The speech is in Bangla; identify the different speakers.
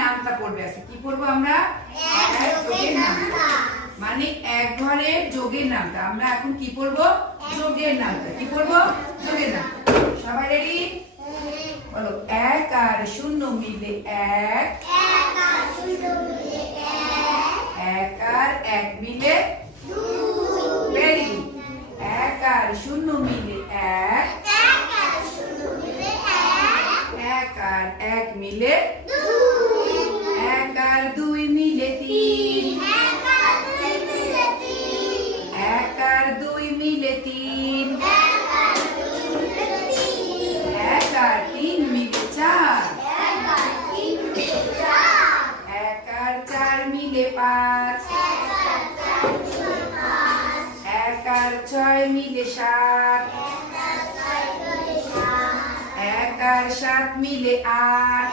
Speaker 1: নামটা পড়বে আছে। কি পড়ব আমরা? যোগের মানে এক ঘরের যোগের নামটা। আমরা এখন কি পড়ব? যোগের নামটা। কি পড়ব? যোগের নাম। সবাই রেডি বলো এক আর শূন্য মিলে এক। এক আর এক। মিলে ভেরি গুড এক আর শূন্য মিলে এক। এক আর এক। মিলে এক তিন এক আর তিন মিলে চার এক আর চার মিলে পাঁচ এক আর ছয় মিলে সাত এক আর সাত মিলে আট